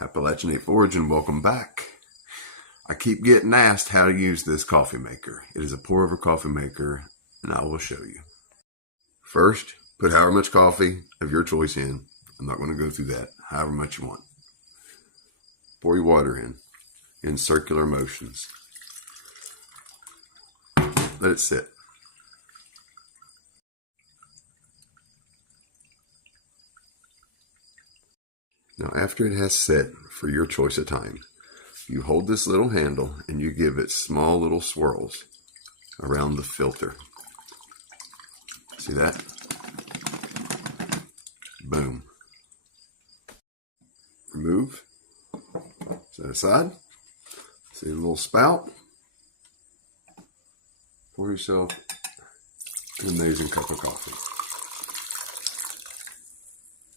Appalachian Forge, and welcome back. I keep getting asked how to use this coffee maker. It is a pour over coffee maker, and I will show you. First, put however much coffee of your choice in. I'm not going to go through that. However much you want. Pour your water in circular motions. Let it sit. Now, after it has set for your choice of time, you hold this little handle and you give it small little swirls around the filter. See that? Boom. Remove. Set aside. See the little spout? Pour yourself an amazing cup of coffee.